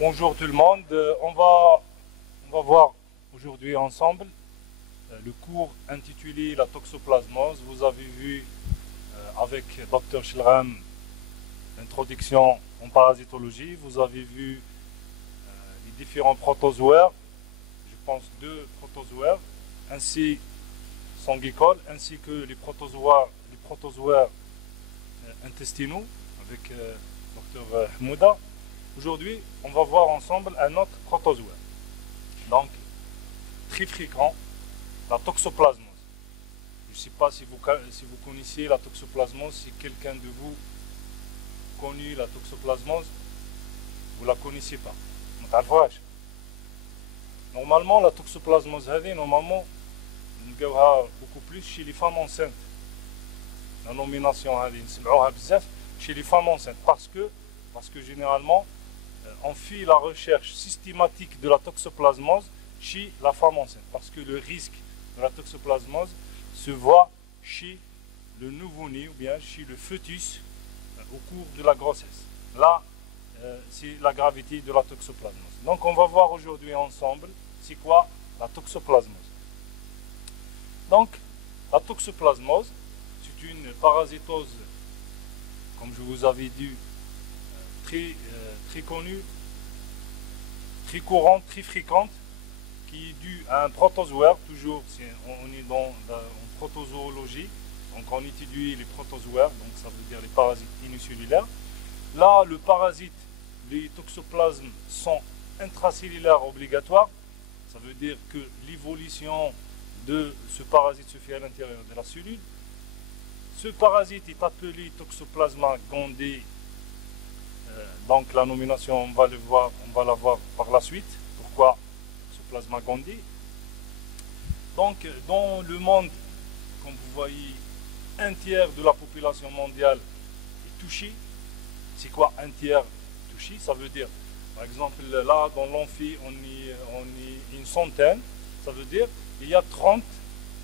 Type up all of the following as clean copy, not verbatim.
Bonjour tout le monde, on va voir aujourd'hui ensemble le cours intitulé La toxoplasmose. Vous avez vu avec Dr Shilram l'introduction en parasitologie, vous avez vu les différents protozoaires, je pense 2 protozoaires, ainsi sanguicoles, ainsi que les protozoaires intestinaux avec Dr Hmouda. Aujourd'hui, on va voir ensemble un autre protozoaire, donc très fréquent, la toxoplasmose. Je ne sais pas si vous connaissez la toxoplasmose, si quelqu'un de vous connaît la toxoplasmose, vous ne la connaissez pas. Normalement, la toxoplasmose, normalement, on voit beaucoup plus chez les femmes enceintes. La nomination, chez les femmes enceintes, parce que généralement, on fait la recherche systématique de la toxoplasmose chez la femme enceinte, parce que le risque de la toxoplasmose se voit chez le nouveau-né ou bien chez le fœtus au cours de la grossesse. Là, c'est la gravité de la toxoplasmose. Donc on va voir aujourd'hui ensemble c'est quoi la toxoplasmose. Donc la toxoplasmose, c'est une parasitose, comme je vous avais dit, très connue, très courante, très fréquente, qui est due à un protozoaire. Toujours, on est en protozoologie, donc on étudie les protozoaires, donc ça veut dire les parasites unicellulaires. Là, le parasite, les toxoplasmes sont intracellulaires obligatoires. Ça veut dire que l'évolution de ce parasite se fait à l'intérieur de la cellule. Ce parasite est appelé Toxoplasma gondii. Donc la nomination, on va la voir par la suite. Pourquoi Toxoplasma gondii? Donc dans le monde, comme vous voyez, un tiers de la population mondiale est touchée. C'est quoi un tiers touché? Ça veut dire, par exemple, là dans l'amphi, on est une centaine. Ça veut dire qu'il y a 30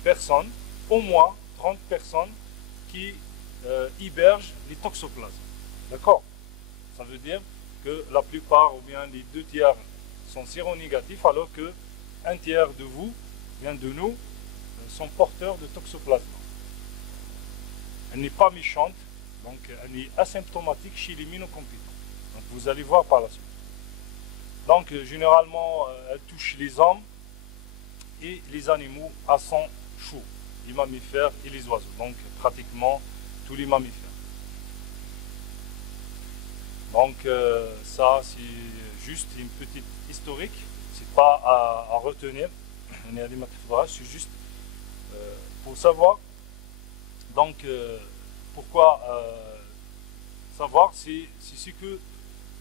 personnes, au moins 30 personnes qui hébergent les toxoplasmes. D'accord? Ça veut dire que la plupart, ou bien les 2 tiers, sont séronégatifs, alors que un tiers de vous, bien de nous, sont porteurs de toxoplasme. Elle n'est pas méchante, donc elle est asymptomatique chez les immunocompétents. Donc vous allez voir par la suite. Donc généralement, elle touche les hommes et les animaux à sang chaud, les mammifères et les oiseaux. Donc pratiquement tous les mammifères. Donc ça c'est juste une petite historique, c'est pas à retenir, c'est juste pour savoir. Donc pourquoi savoir, c'est que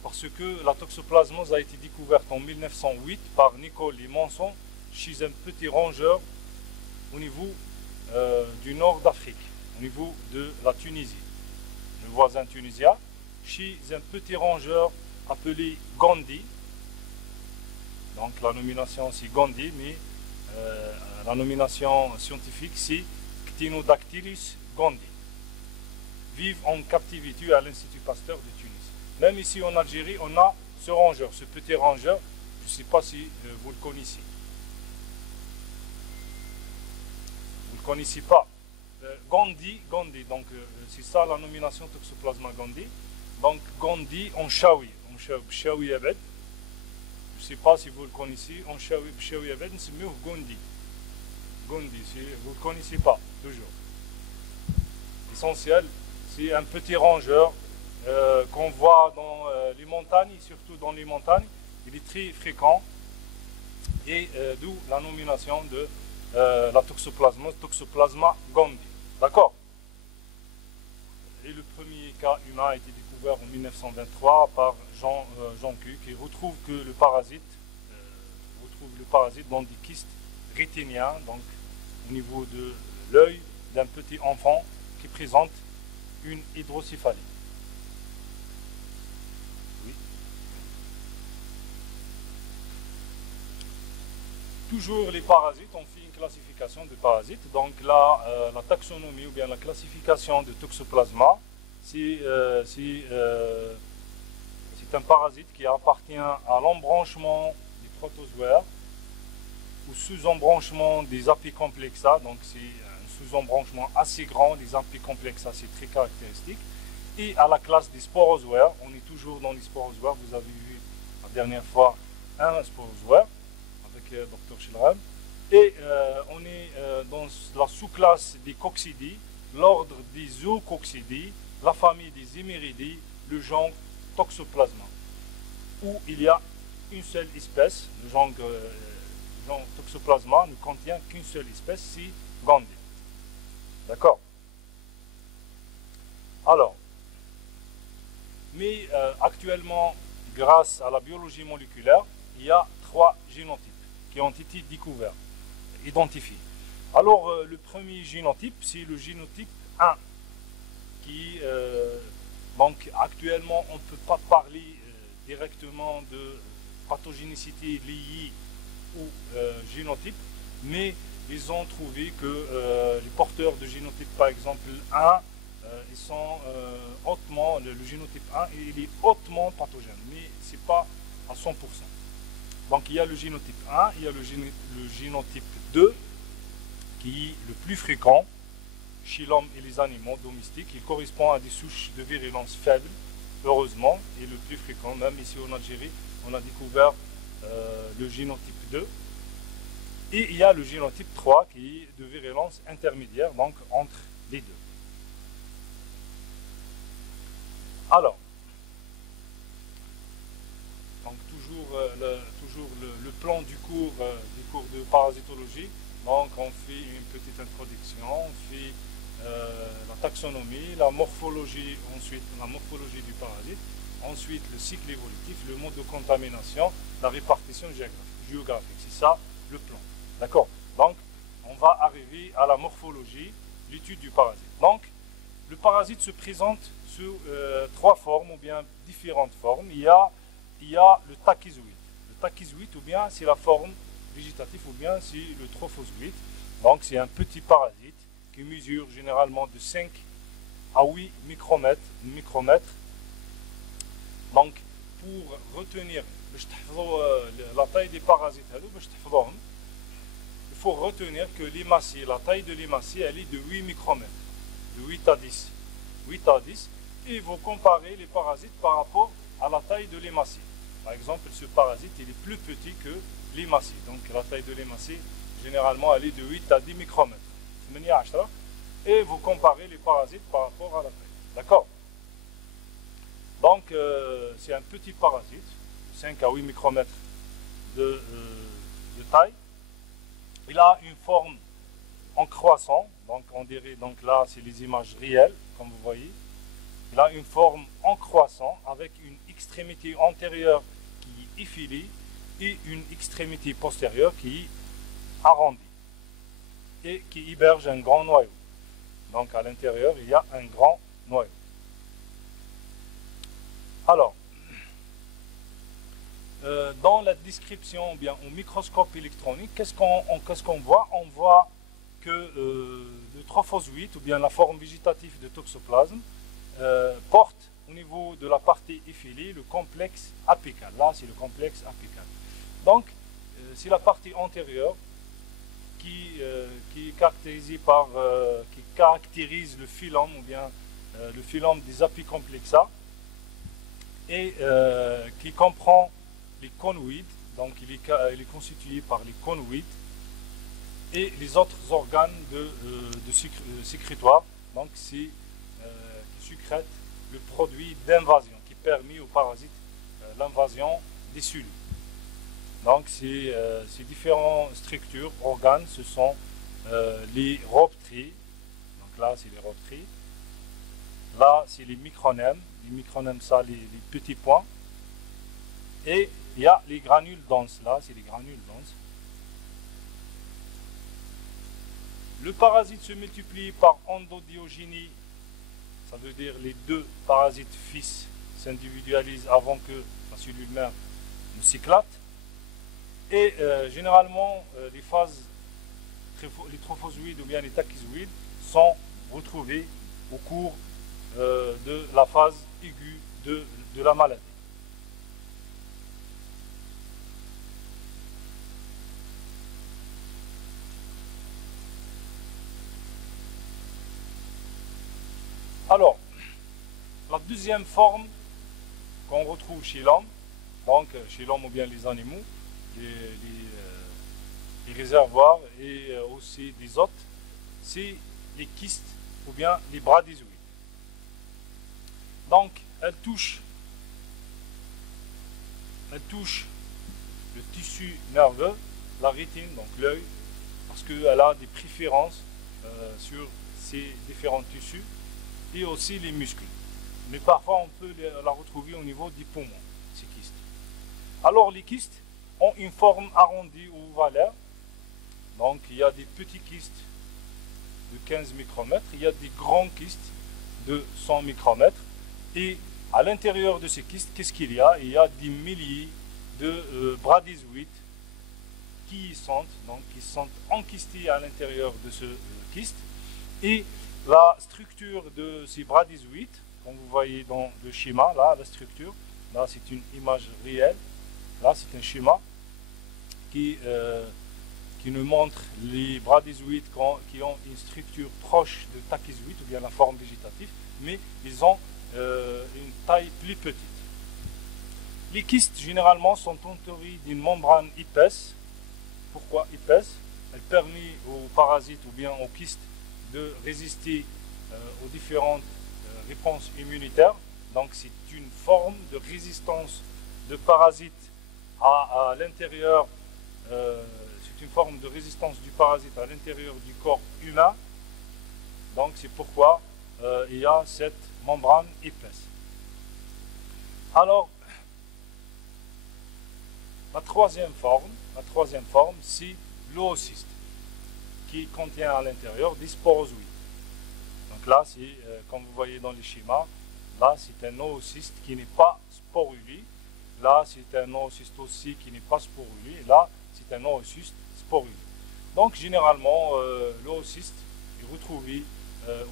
parce que la toxoplasmose a été découverte en 1908 par Nicole et Manson chez un petit rongeur au niveau du nord d'Afrique, au niveau de la Tunisie, le voisin tunisien, chez un petit rongeur appelé Gondii. Donc la nomination c'est Gondii, mais la nomination scientifique c'est Ctenodactylus gondii. Vivent en captivité à l'Institut Pasteur de Tunis. Même ici en Algérie, on a ce rongeur, ce petit rongeur. Je ne sais pas si vous le connaissez. Vous ne le connaissez pas. Gondii, donc c'est ça la nomination Toxoplasma gondii. Donc Gondii en Chaoui, Chaoui Abed. Je ne sais pas si vous le connaissez. En Chaoui Abed, c'est mieux Gondii. Gondii, vous ne le connaissez pas, toujours. L'essentiel, c'est un petit rongeur qu'on voit dans les montagnes, surtout dans les montagnes. Il est très fréquent et d'où la nomination de la toxoplasmose, Toxoplasma gondii. D'accord? Et le premier cas humain a été découvert en 1923 par Jean Cuc, qui retrouve le parasite dans des kystes rétiniens, donc au niveau de l'œil d'un petit enfant qui présente une hydrocéphalie. Oui. Toujours les parasites, on fait une classification de parasites. Donc là, la taxonomie ou bien la classification de Toxoplasma, c'est c'est un parasite qui appartient à l'embranchement des protozoaires ou sous-embranchement des Apicomplexa. Donc c'est un sous-embranchement assez grand, les Apicomplexa, c'est très caractéristique. Et à la classe des sporozoaires, on est toujours dans les sporozoaires. Vous avez vu la dernière fois un sporozoaire avec Dr Chilram. Et on est dans la sous-classe des coccidies, l'ordre des zoococcidies, la famille des héméridies, le genre Toxoplasma, où il y a une seule espèce. Le genre Toxoplasma ne contient qu'une seule espèce, c'est Gandhi. D'accord? Alors, mais actuellement, grâce à la biologie moléculaire, il y a 3 génotypes qui ont été découverts, identifiés. Alors, le premier génotype, c'est le génotype 1, qui, donc actuellement, on ne peut pas parler directement de pathogénicité liée au génotype, mais ils ont trouvé que les porteurs de génotype, par exemple 1, ils sont hautement, le génotype 1, il est hautement pathogène, mais ce n'est pas à 100%. Donc il y a le génotype 1, il y a le génotype 2, qui est le plus fréquent chez l'homme et les animaux domestiques. Il correspond à des souches de virulence faibles, heureusement, et le plus fréquent. Même ici en Algérie, on a découvert le génotype 2. Et il y a le génotype 3 qui est de virulence intermédiaire, donc entre les deux. Alors, donc toujours le plan du cours de parasitologie. Donc on fait une petite introduction, on fait la taxonomie, la morphologie, ensuite la morphologie du parasite, ensuite le cycle évolutif, le mode de contamination, la répartition géographique. C'est ça le plan. D'accord? Donc on va arriver à la morphologie, l'étude du parasite. Donc le parasite se présente sous 3 formes ou bien différentes formes. Il y a le tachyzoïde. Le tachyzoïde, ou bien c'est la forme végétative, ou bien c'est le trophozoïde. Donc c'est un petit parasite qui mesure généralement de 5 à 8 micromètres. Donc pour retenir la taille des parasites, il faut retenir que l'hématie, la taille de l'hématie, elle est de 8 micromètres, de 8 à 10. 8 à 10, et vous comparez les parasites par rapport à la taille de l'hématie. Par exemple, ce parasite, il est plus petit que l'hématie. Donc la taille de l'hématie, généralement, elle est de 8 à 10 micromètres. Et vous comparez les parasites par rapport à la taille. D'accord? Donc, c'est un petit parasite, 5 à 8 micromètres de taille. Il a une forme en croissant, donc on dirait, donc là, c'est les images réelles, comme vous voyez. Il a une forme en croissant avec une extrémité antérieure qui est effilée et une extrémité postérieure qui est arrondie et qui héberge un grand noyau. Donc à l'intérieur, il y a un grand noyau. Alors, dans la description, bien au microscope électronique, qu'est-ce qu'on voit? On voit que le trophozoïde, ou bien la forme végétative de toxoplasme, porte au niveau de la partie effilée le complexe apical. Là, c'est le complexe apical. Donc, c'est la partie antérieure qui caractérise le phylum, ou bien le phylum des Apicomplexa, et qui comprend les conoïdes. Donc, il est constitué par les conoïdes et les autres organes de sécrétoires, donc c'est qui sécrètent le produit d'invasion qui permet au parasite l'invasion des cellules. Donc ces différentes structures, organes, ce sont les rhoptries. Donc là c'est les rhoptries. Là c'est les micronèmes. Les micronèmes, ça les petits points. Et il y a les granules denses. Là c'est les granules denses. Le parasite se multiplie par endodiogénie, ça veut dire les deux parasites fils s'individualisent avant que la cellule mère ne s'éclate. Et généralement, les trophozoïdes ou bien les tachyzoïdes sont retrouvés au cours de la phase aiguë de la maladie. Alors, la deuxième forme qu'on retrouve chez l'homme, donc chez l'homme ou bien les animaux, les réservoirs et aussi des hôtes, c'est les kystes ou bien les bradysouides. Donc, elles touchent le tissu nerveux, la rétine, donc l'œil, parce qu'elle a des préférences sur ces différents tissus et aussi les muscles. Mais parfois, on peut la retrouver au niveau des poumons, ces kystes. Alors, les kystes ont une forme arrondie ou ovalaire. Donc, il y a des petits kystes de 15 micromètres, il y a des grands kystes de 100 micromètres. Et à l'intérieur de ces kystes, qu'est-ce qu'il y a? Il y a des milliers de bradysouides qui sont enkystés à l'intérieur de ce kyste. Et la structure de ces bradysouides, comme vous voyez dans le schéma, là, la structure, là c'est une image réelle, là c'est un schéma qui nous montre les bradysouides qui ont une structure proche de tachyzoïde ou bien la forme végétative, mais ils ont une taille plus petite. Les kystes généralement sont entourés d'une membrane épaisse. Pourquoi épaisse? Elle permet aux parasites ou bien aux kystes de résister aux différentes réponses immunitaires. Donc c'est une forme de résistance de parasites à l'intérieur. C'est une forme de résistance du parasite à l'intérieur du corps humain. Donc c'est pourquoi il y a cette membrane épaisse. Alors, la troisième forme, c'est l'oocyste, qui contient à l'intérieur des sporozoïdes. Donc là, c'est comme vous voyez dans les schémas, là c'est un oocyste qui n'est pas sporulé. Là, c'est un oocyste aussi qui n'est pas sporulé. Là, c'est un oocyste sporulé. Donc, généralement, l'oocyste est retrouvé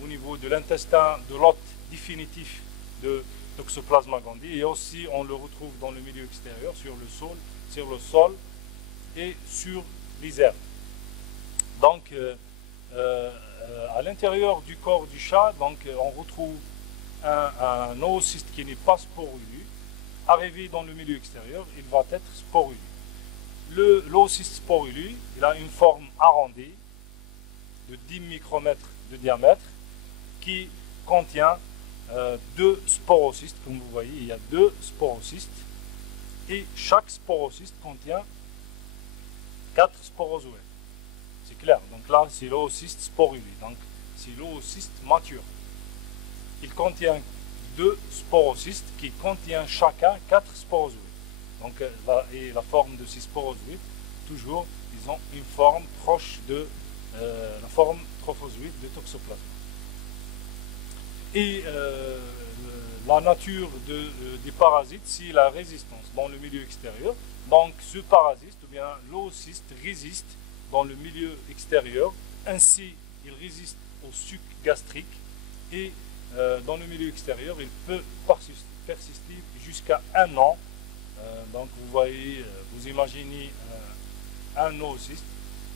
au niveau de l'intestin de l'hôte définitif de Toxoplasma gondii, et aussi on le retrouve dans le milieu extérieur, sur le sol et sur les herbes. Donc, à l'intérieur du corps du chat, donc, on retrouve un oocyste qui n'est pas sporulé. Arrivé dans le milieu extérieur, il va être sporulé. L'oocyste sporulé, il a une forme arrondie de 10 micromètres de diamètre qui contient deux sporocystes. Comme vous voyez, il y a deux sporocystes et chaque sporocyste contient 4 sporozoaires. C'est clair. Donc là, c'est l'oocyste sporulé. Donc c'est l'oocyste mature. Il contient 2 sporocystes qui contiennent chacun 4 sporozoïdes. Donc la forme de ces sporozoïdes, toujours, ils ont une forme proche de la forme trophozoïde de Toxoplasma. Et la nature des parasites, c'est la résistance dans le milieu extérieur. Donc ce parasite, ou bien l'oocyste, résiste dans le milieu extérieur. Ainsi, il résiste au suc gastrique et dans le milieu extérieur, il peut persister jusqu'à 1 an. Donc vous voyez, vous imaginez un oocyste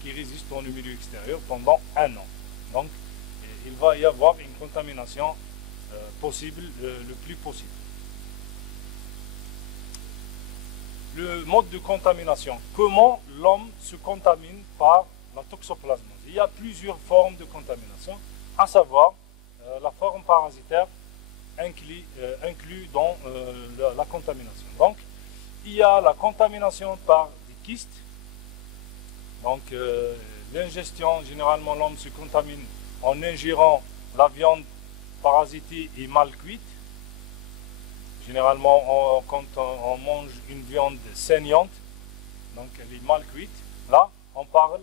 qui résiste dans le milieu extérieur pendant 1 an. Donc il va y avoir une contamination possible, le plus possible. Le mode de contamination. Comment l'homme se contamine par la toxoplasmose? Il y a plusieurs formes de contamination, à savoir la forme parasitaire inclus dans la contamination. Donc, il y a la contamination par des kystes. Donc, l'ingestion, généralement l'homme se contamine en ingérant la viande parasitée et mal cuite. Généralement, quand on mange une viande saignante, donc elle est mal cuite, là, on parle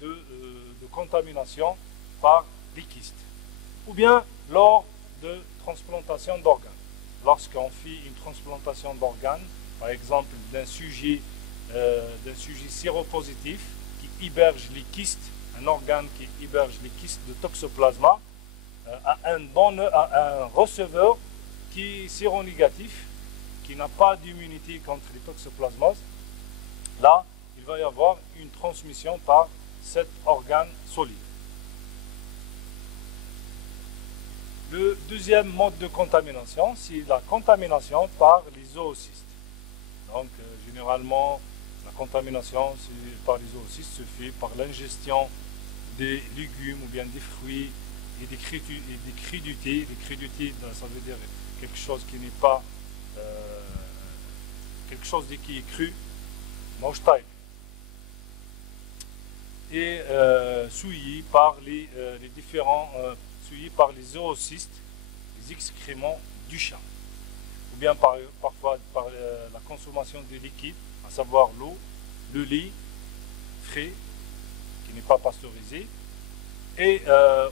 de contamination par des kystes. Ou bien lors de transplantation d'organes. Lorsqu'on fait une transplantation d'organes, par exemple d'un sujet séropositif qui héberge les kystes, un organe qui héberge les kystes de toxoplasma, à un receveur qui est séronégatif, qui n'a pas d'immunité contre les toxoplasmoses, là, il va y avoir une transmission par cet organe solide. Le deuxième mode de contamination, c'est la contamination par les zoocystes. Donc, généralement, la contamination par les zoocystes se fait par l'ingestion des légumes ou bien des fruits et des crudités. Les crudités, ça veut dire quelque chose qui n'est pas quelque chose qui est cru, mange-taille, et souillé par les différents souillé par les zoocystes, les excréments du chat, ou bien parfois par la consommation de liquides, à savoir l'eau, le lait frais qui n'est pas pasteurisé, et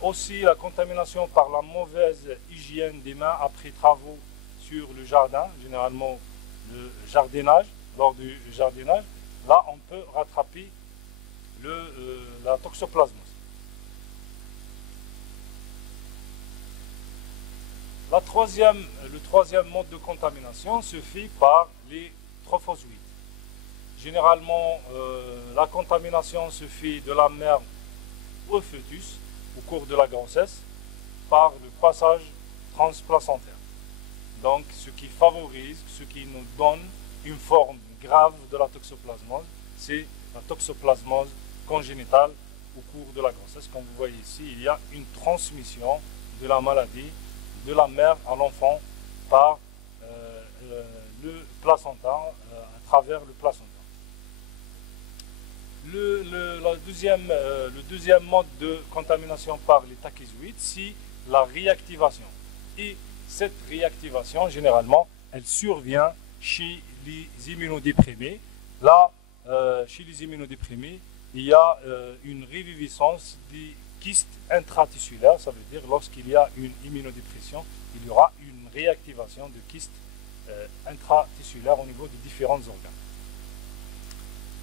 aussi la contamination par la mauvaise hygiène des mains après travaux sur le jardin, généralement le jardinage. Lors du jardinage, là on peut rattraper la toxoplasmose. Le troisième mode de contamination se fait par les trophozoïdes. Généralement, la contamination se fait de la mère au fœtus au cours de la grossesse par le passage transplacentaire. Donc, ce qui favorise, ce qui nous donne une forme grave de la toxoplasmose, c'est la toxoplasmose congénitale au cours de la grossesse. Comme vous voyez ici, il y a une transmission de la maladie de la mère à l'enfant par le placenta, à travers le placenta. Le deuxième mode de contamination par les tachyzoïdes, c'est la réactivation. Et cette réactivation, généralement, elle survient chez les immunodéprimés. Là, chez les immunodéprimés, il y a une reviviscence des kystes intratissulaires. Ça veut dire lorsqu'il y a une immunodépression, il y aura une réactivation de kystes intratissulaires au niveau des différents organes.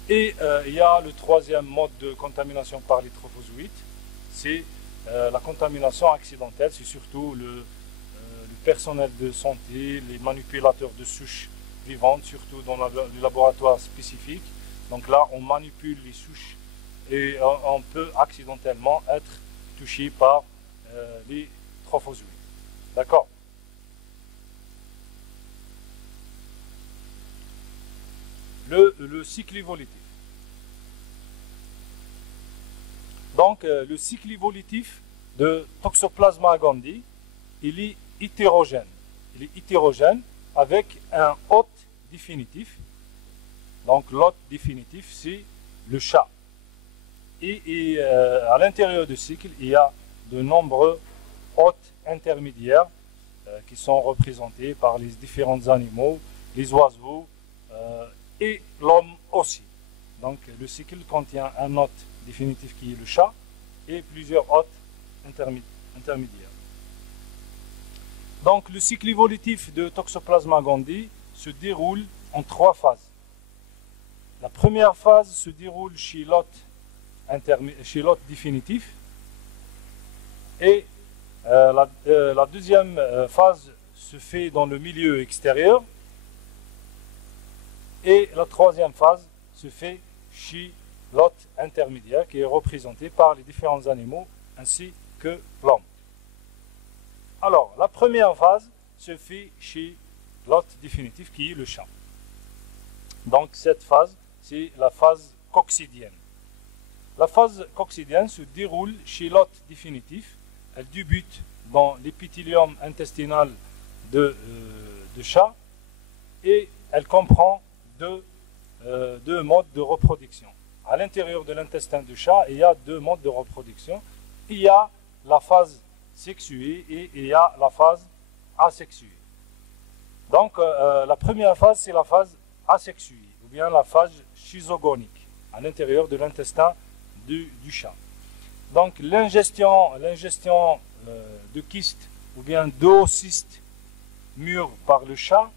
Et il y a le troisième mode de contamination par les trophozoïdes, c'est la contamination accidentelle. C'est surtout le personnel de santé, les manipulateurs de souches vivantes, surtout dans les laboratoires spécifiques. Donc là, on manipule les souches et on peut accidentellement être touché par les trophozoïdes. D'accord? Le cycle évolutif. Donc, le cycle évolutif de Toxoplasma gondii, il est hétérogène. Il est hétérogène avec un hôte définitif. Donc, l'hôte définitif, c'est le chat. Et à l'intérieur du cycle, il y a de nombreux hôtes intermédiaires qui sont représentés par les différents animaux, les oiseaux et l'homme aussi. Donc, le cycle contient un hôte définitif qui est le chat et plusieurs hôtes intermédiaires. Donc, le cycle évolutif de Toxoplasma gondii se déroule en 3 phases. La première phase se déroule chez l'hôte définitif et la deuxième phase se fait dans le milieu extérieur et la troisième phase se fait chez l'hôte intermédiaire qui est représenté par les différents animaux ainsi que l'homme. Alors, la première phase se fait chez l'hôte définitif qui est le chat. Donc, cette phase, c'est la phase coccidienne. La phase coccidienne se déroule chez l'hôte définitif. Elle débute dans l'épithélium intestinal de chat et elle comprend deux modes de reproduction. À l'intérieur de l'intestin du chat, il y a 2 modes de reproduction. Il y a la phase sexuée et il y a la phase asexuée. Donc, la première phase, c'est la phase asexuée, ou bien la phase schizogonique, à l'intérieur de l'intestin du chat. Donc, l'ingestion de kystes, ou bien d'oocystes mûrs par le chat,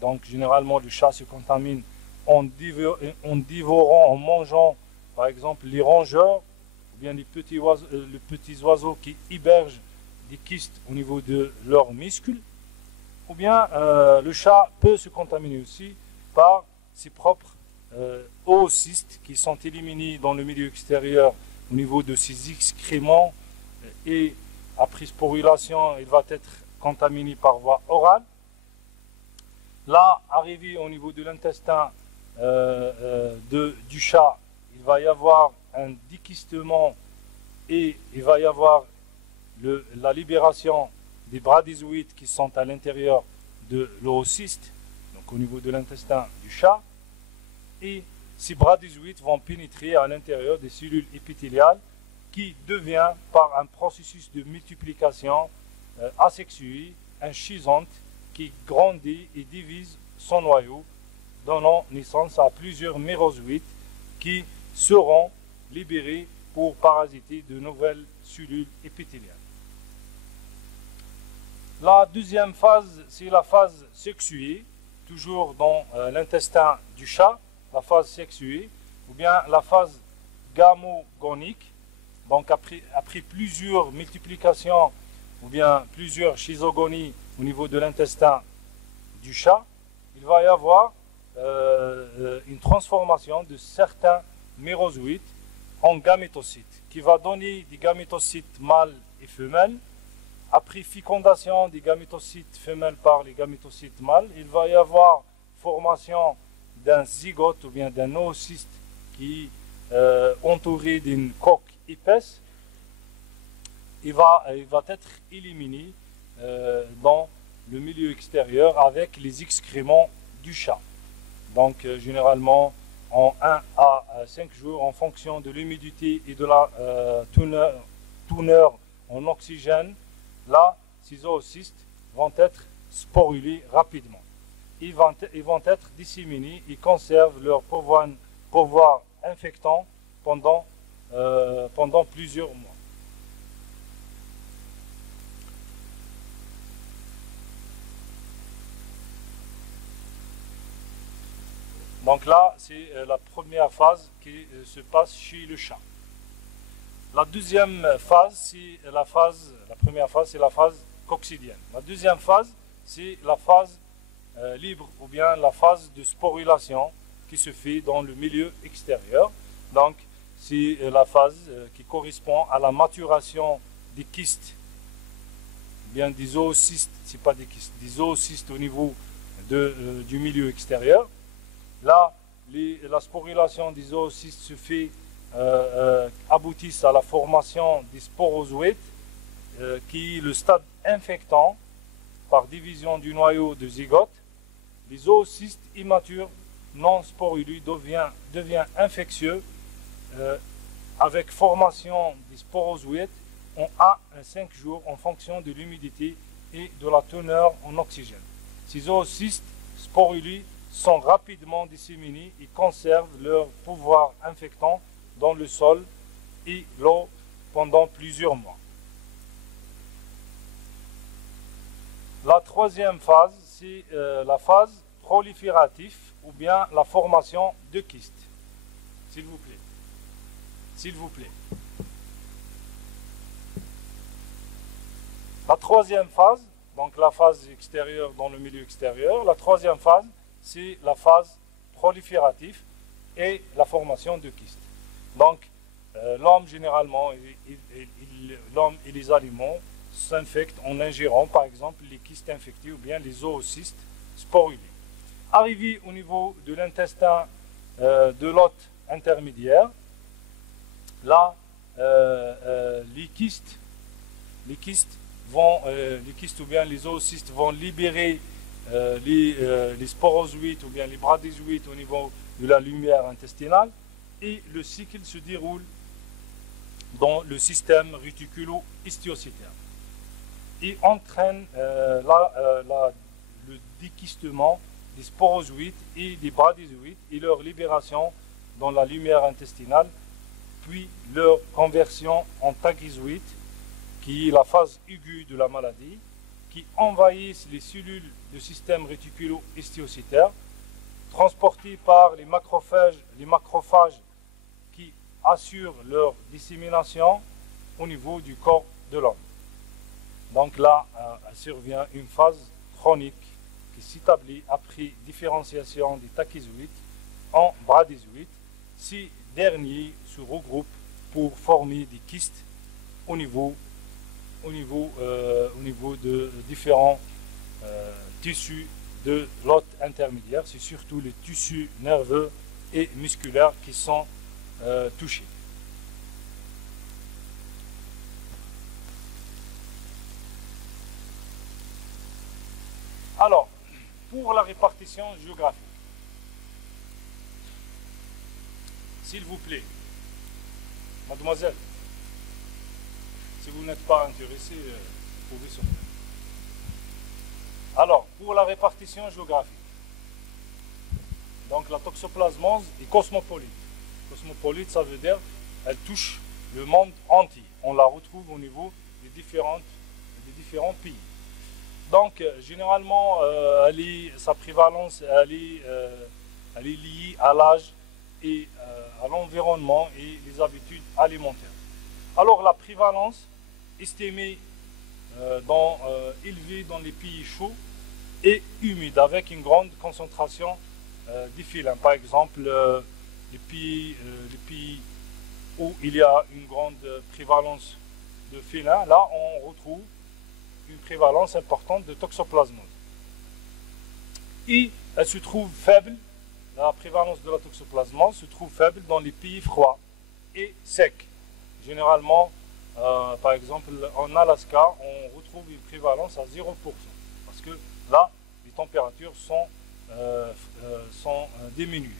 donc généralement le chat se contamine en dévorant, en mangeant par exemple les rongeurs ou bien les petits oiseaux qui hébergent des kystes au niveau de leurs muscles, ou bien le chat peut se contaminer aussi par ses propres oocystes qui sont éliminés dans le milieu extérieur au niveau de ses excréments et après sporulation, il va être contaminé par voie orale. Là, arrivé au niveau de l'intestin du chat, il va y avoir un déquistement et il va y avoir la libération des bradyzoïdes qui sont à l'intérieur de l'oocyste, donc au niveau de l'intestin du chat. Et ces bradyzoïdes vont pénétrer à l'intérieur des cellules épithéliales qui devient, par un processus de multiplication asexuée, un schizonte qui grandit et divise son noyau, donnant naissance à plusieurs mérozoïtes qui seront libérés pour parasiter de nouvelles cellules épithéliales. La deuxième phase, c'est la phase sexuée, toujours dans l'intestin du chat, la phase sexuée, ou bien la phase gamogonique. Donc après plusieurs multiplications ou bien plusieurs schizogonies au niveau de l'intestin du chat, il va y avoir une transformation de certains mérozoïdes en gamétocytes, qui va donner des gamétocytes mâles et femelles. Après fécondation des gamétocytes femelles par les gamétocytes mâles, il va y avoir formation d'un zygote ou bien d'un oocyste qui est entouré d'une coque épaisse. Il va être éliminé dans le milieu extérieur avec les excréments du chat. Donc généralement en 1 à 5 jours, en fonction de l'humidité et de la teneur en oxygène, là, ces oocystes vont être sporulés rapidement. Ils vont être disséminés et conservent leur pouvoir infectant pendant plusieurs mois. Donc là, c'est la première phase qui se passe chez le chat. La deuxième phase, la première phase, c'est la phase coccidienne. La deuxième phase, c'est la phase libre ou bien la phase de sporulation qui se fait dans le milieu extérieur. Donc, c'est la phase qui correspond à la maturation des kystes, bien des oocystes, c'est pas des kystes, des oocystes au niveau du milieu extérieur. Là, la sporulation des oocystes se fait, aboutissent à la formation des sporozoïdes, qui est le stade infectant par division du noyau de zygote. Les oocystes immatures non sporulés devient infectieux avec formation des sporozoïdes en 1 à 5 jours en fonction de l'humidité et de la teneur en oxygène. Ces oocystes sporulés sont rapidement disséminés et conservent leur pouvoir infectant dans le sol et l'eau pendant plusieurs mois. La troisième phase, c'est la phase proliférative ou bien la formation de kystes. S'il vous plaît. S'il vous plaît. La troisième phase, donc la phase extérieure dans le milieu extérieur, la troisième phase, c'est la phase proliférative et la formation de kystes. Donc, l'homme, généralement, l'homme et les aliments s'infectent en ingérant, par exemple, les kystes infectés ou bien les oocystes sporulés. Arrivé au niveau de l'intestin de l'hôte intermédiaire, là, les kystes ou bien les oocystes vont libérer les sporozoïdes ou bien les bradyzoïdes au niveau de la lumière intestinale et le cycle se déroule dans le système réticulo-histiocytaire et entraîne le déquistement des sporozoïdes et des bradyzoïdes et leur libération dans la lumière intestinale, puis leur conversion en tachyzoïdes, qui est la phase aiguë de la maladie, qui envahissent les cellules du système réticulo-histiocytaire, transportés par les macrophages qui assurent leur dissémination au niveau du corps de l'homme. Donc là, survient une phase chronique qui s'établit après différenciation des tachyzoïdes en bradyzoïdes. Ces derniers se regroupent pour former des kystes au niveau au niveau de différents tissus de l'hôte intermédiaire. C'est surtout les tissus nerveux et musculaires qui sont touchés. Alors, pour la répartition géographique, s'il vous plaît, mademoiselle, si vous n'êtes pas intéressé, vous pouvez sortir. Alors, pour la répartition géographique, donc la toxoplasmose est cosmopolite. Cosmopolite, ça veut dire elle touche le monde entier. On la retrouve au niveau des différents pays. Donc, généralement, sa prévalence elle est liée à l'âge et à l'environnement et les habitudes alimentaires. Alors, la prévalence estimée élevée dans les pays chauds et humides, avec une grande concentration des félins. Par exemple, les pays où il y a une grande prévalence de félins, là, on retrouve une prévalence importante de toxoplasmose. Et elle se trouve faible, la prévalence de la toxoplasmose se trouve faible dans les pays froids et secs. Généralement, par exemple, en Alaska, on retrouve une prévalence à 0%. Parce que là, les températures sont diminuées.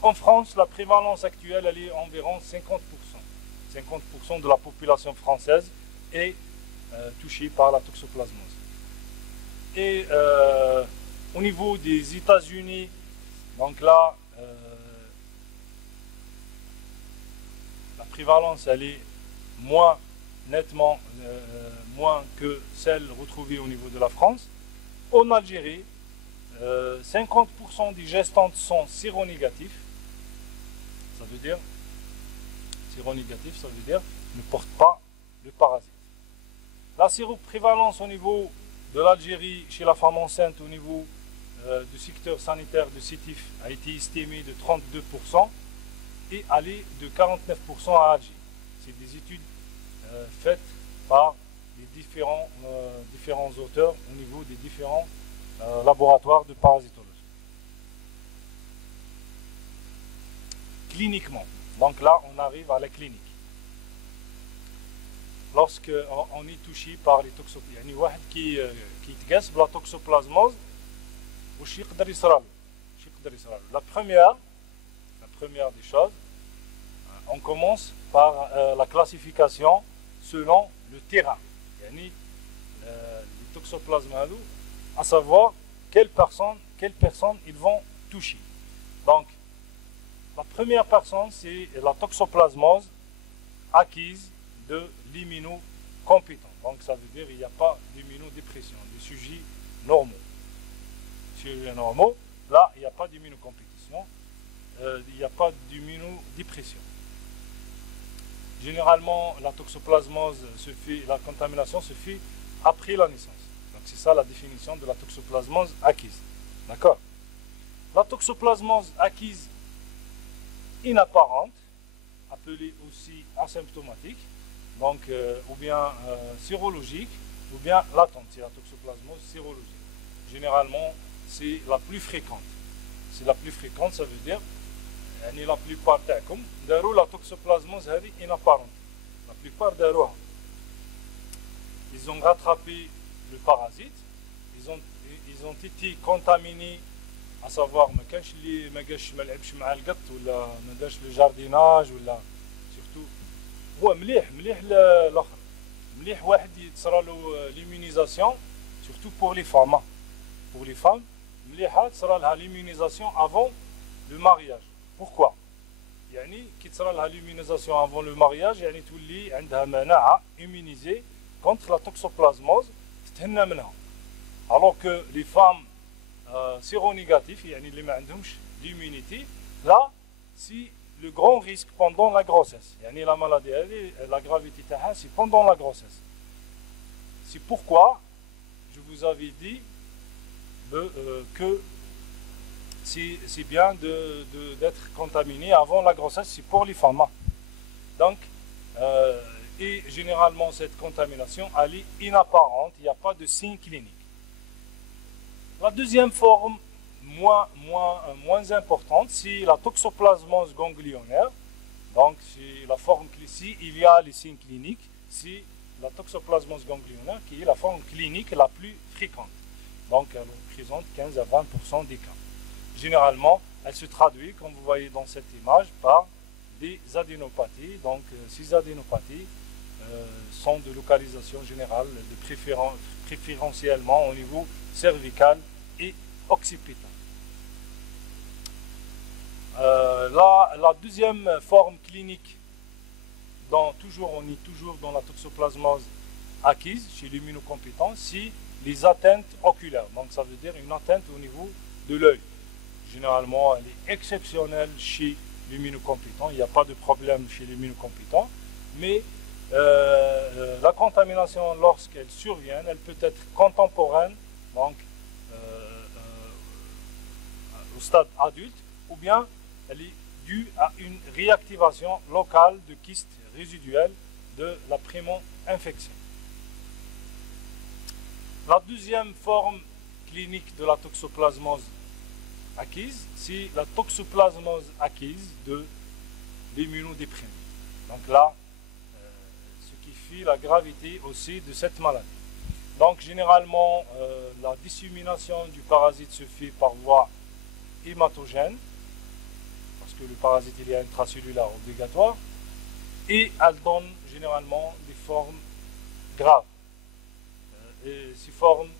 En France, la prévalence actuelle, elle est environ 50%. 50% de la population française est touchée par la toxoplasmose. Et au niveau des États-Unis, donc là, la prévalence, elle est nettement moins que celle retrouvée au niveau de la France. En Algérie, 50% des gestantes sont séronégatifs. Ça veut dire ne portent pas le parasite. La séroprévalence au niveau de l'Algérie chez la femme enceinte au niveau du secteur sanitaire de Sétif a été estimée de 32% et allée de 49% à Alger. C'est des études faites par les différents auteurs au niveau des différents laboratoires de parasitologie. Cliniquement, donc là on arrive à la clinique. Lorsque on est touché par les toxoplasmoses, يعني واحد كي يتقاس بلا toxoplasmose واش يقدر يصرالو La première des choses, on commence par la classification selon le terrain. يعني les toxoplasmes à savoir quelles personnes ils vont toucher. Donc la première personne, c'est la toxoplasmose acquise de l'immunocompétent. Donc ça veut dire qu'il n'y a pas d'immunodépression, des sujets normaux. Sujets normaux, là, il n'y a pas d'immunocompétition, il n'y a pas d'immunodépression. Généralement, la toxoplasmose la contamination se fait après la naissance. Donc c'est ça la définition de la toxoplasmose acquise. D'accord? La toxoplasmose acquise inapparente, appelée aussi asymptomatique, donc ou bien sérologique, ou bien latente, c'est la toxoplasmose sérologique. Généralement, c'est la plus fréquente. C'est la plus fréquente, ça veut dire la plupart تاعكم داروا la toxoplasmose هذه inapparente. La plupart داروها. Ils ont rattrapé le parasite, ils ont été contaminés, à savoir ما كانش اللي ما لعبش مع القط ولا ما دارش لو جارديناج ولا سورتو هو مليح الاخر مليح واحد تصرا له ليمونيزاسيون سورتو بور لي فام مليحه تصرا لها ليمونيزاسيون افون لو مارياج. Pourquoi? يعني كي تصرا لها ليمونيزاسيون افون لو مارياج يعني تولي عندها مناعه immunisée contre la toxoplasmose تتهنى منها. Alors que les femmes séronégatifs, يعني اللي ما عندهمش l'immunité, là c'est le grand risque pendant la grossesse. يعني la maladie, la gravité تاعها c'est pendant la grossesse. C'est pourquoi je vous avais dit que c'est bien d'être contaminé avant la grossesse, c'est pour les femmes. Donc Et généralement, cette contamination, elle est inapparente, il n'y a pas de signe clinique. La deuxième forme, moins importante, c'est la toxoplasmose ganglionnaire. Donc, c'est la forme ici, il y a les signes cliniques. C'est la toxoplasmose ganglionnaire qui est la forme clinique la plus fréquente. Donc, elle représente 15 à 20% des cas. Généralement, elle se traduit, comme vous voyez dans cette image, par des adénopathies. Donc, ces adénopathies sont de localisation générale, préférentiellement au niveau cervical et occipital. La deuxième forme clinique, on est toujours dans la toxoplasmose acquise chez l'immunocompétent, c'est les atteintes oculaires. Donc ça veut dire une atteinte au niveau de l'œil. Généralement, elle est exceptionnelle chez l'immunocompétent. Il n'y a pas de problème chez l'immunocompétent. Mais la contamination, lorsqu'elle survient, elle peut être contemporaine, donc au stade adulte, ou bien elle est due à une réactivation locale de kystes résiduels de la primo-infection. La deuxième forme clinique de la toxoplasmose acquise, c'est la toxoplasmose acquise de l'immunodéprimé. Donc là, ce qui fait la gravité aussi de cette maladie. Donc généralement, la dissémination du parasite se fait par voie hématogène, parce que le parasite il est intracellulaire obligatoire, et elle donne généralement des formes graves. Et ces formes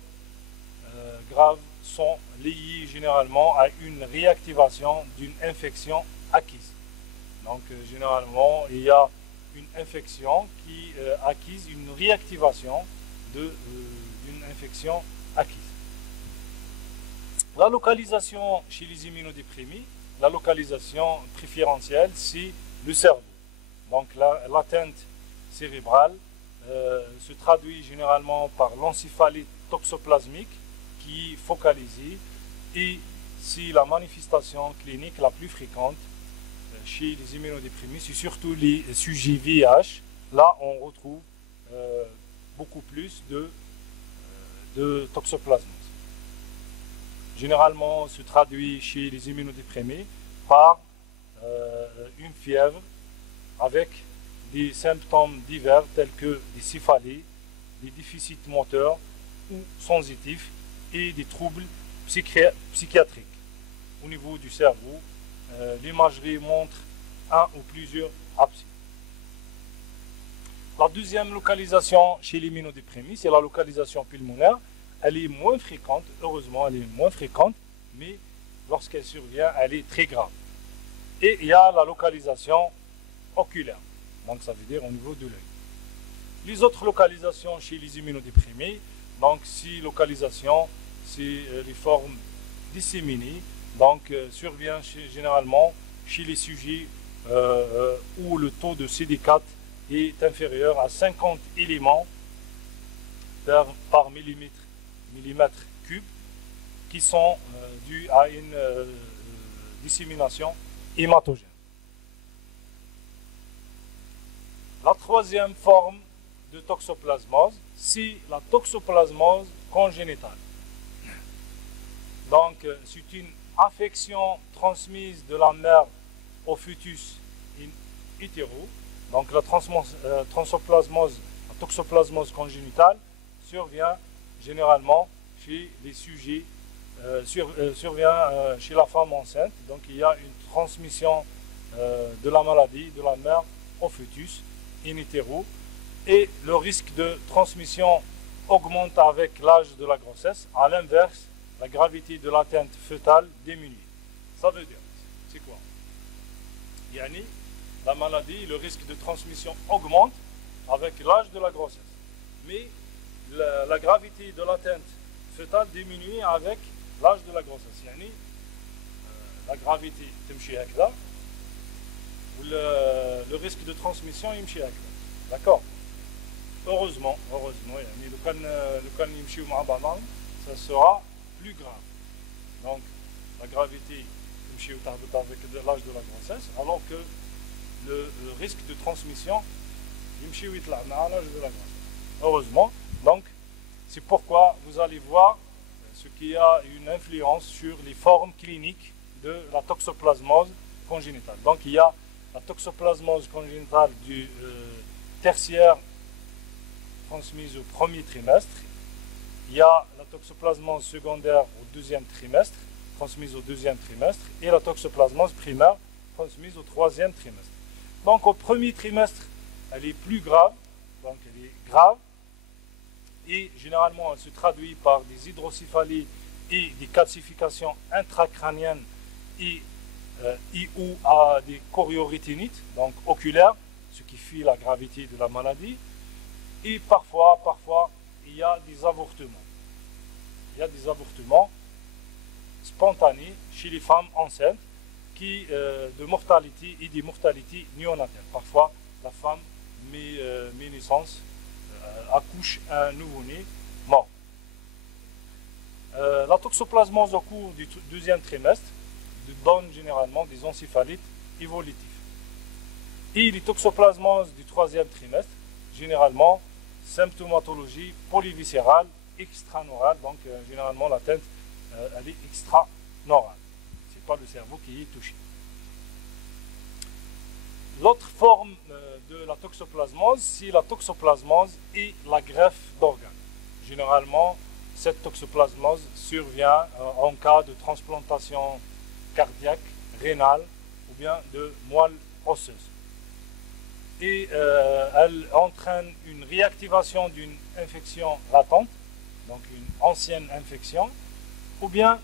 graves sont liées généralement à une réactivation d'une infection acquise. Donc généralement, il y a une infection qui acquise une réactivation d'une infection acquise. La localisation chez les immunodéprimés, la localisation préférentielle, c'est le cerveau. Donc l'atteinte cérébrale se traduit généralement par l'encéphalite toxoplasmique qui est focalisée, et c'est la manifestation clinique la plus fréquente chez les immunodéprimés, c'est surtout les sujets VIH. Là, on retrouve beaucoup plus de toxoplasmose. Généralement, se traduit chez les immunodéprimés par une fièvre avec des symptômes divers tels que des céphalées, des déficits moteurs ou sensitifs et des troubles psychiatriques. Au niveau du cerveau, l'imagerie montre un ou plusieurs abcès. La deuxième localisation chez l'immunodéprimé, c'est la localisation pulmonaire. Elle est moins fréquente, heureusement elle est moins fréquente, mais lorsqu'elle survient, elle est très grave. Et il y a la localisation oculaire, donc ça veut dire au niveau de l'œil. Les autres localisations chez les immunodéprimés, donc ces localisations, c'est les formes disséminées, donc survient généralement chez les sujets où le taux de CD4 est inférieur à 50 éléments par millimètre cube, qui sont dus à une dissémination hématogène. La troisième forme de toxoplasmose, c'est la toxoplasmose congénitale. Donc, c'est une affection transmise de la mère au fœtus in utero. Donc, la toxoplasmose congénitale survient généralement chez les sujets, survient chez la femme enceinte. Donc, il y a une transmission de la maladie de la mère au fœtus in utero, et le risque de transmission augmente avec l'âge de la grossesse. À l'inverse, la gravité de l'atteinte fœtale diminue. Ça veut dire, c'est quoi? Yani, la maladie, le risque de transmission augmente avec l'âge de la grossesse. Mais la gravité de l'atteinte fœtale diminue avec l'âge de la grossesse. Yani, la gravité تمشي هكذا, le risque de transmission يمشي هكذا. D'accord? Heureusement, يعني لو كان يمشيو مع بعضهم, ça sera plus grave. Donc, la gravité يمشي وتهبط avec l'âge de la grossesse, alors que le risque de transmission Heureusement. Donc, c'est pourquoi vous allez voir ce qui a une influence sur les formes cliniques de la toxoplasmose congénitale. Donc, il y a la toxoplasmose congénitale du tertiaire transmise au premier trimestre. Il y a la toxoplasmose secondaire au deuxième trimestre, transmise au deuxième trimestre, et la toxoplasmose primaire transmise au troisième trimestre. Donc au premier trimestre, elle est plus grave, donc elle est grave, et généralement elle se traduit par des hydrocéphalies et des calcifications intracrâniennes et ou à des choriorétinites, donc oculaires, ce qui fait la gravité de la maladie, et parfois il y a des avortements. Il y a des avortements spontanés chez les femmes enceintes de mortalité et des mortalités néonatales. Parfois, la femme met naissance, accouche un nouveau-né mort. La toxoplasmose au cours du deuxième trimestre donne généralement des encéphalites évolutives. Et les toxoplasmoses du troisième trimestre, généralement, symptomatologie polyviscérale, extraneurale, donc généralement la tête elle est extraneurale. Ce n'est pas le cerveau qui est touché. L'autre forme de la toxoplasmose, c'est la toxoplasmose et la greffe d'organes. Généralement, cette toxoplasmose survient en cas de transplantation cardiaque, rénale ou bien de moelle osseuse. Et elle entraîne une réactivation d'une infection latente, donc une ancienne infection, ou bien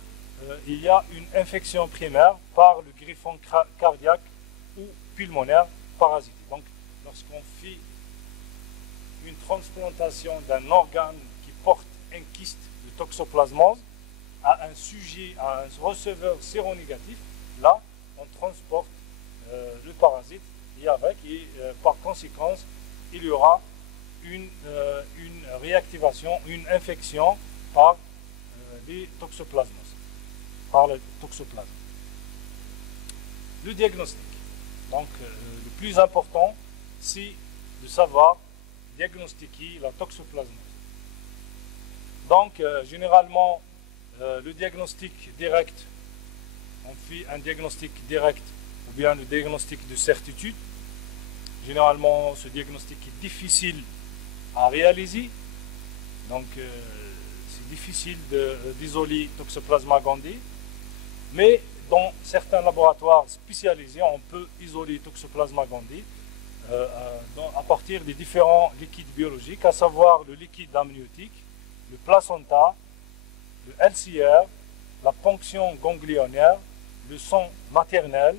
il y a une infection primaire par le griffon cardiaque ou pulmonaire parasité. Donc lorsqu'on fait une transplantation d'un organe qui porte un kyste de toxoplasmose à un sujet, à un receveur séronégatif, là on transporte le parasite et avec, et par conséquence, il y aura une réactivation, une infection par les toxoplasmoses, par le toxoplasme. Le diagnostic. Donc, le plus important, c'est de savoir diagnostiquer la toxoplasmose. Donc, généralement, le diagnostic direct, on fait un diagnostic direct ou bien le diagnostic de certitude. Généralement, ce diagnostic est difficile à réaliser, donc c'est difficile d'isoler Toxoplasma gondii, mais dans certains laboratoires spécialisés, on peut isoler Toxoplasma gondii à partir des différents liquides biologiques, à savoir le liquide amniotique, le placenta, le LCR, la ponction ganglionnaire, le sang maternel,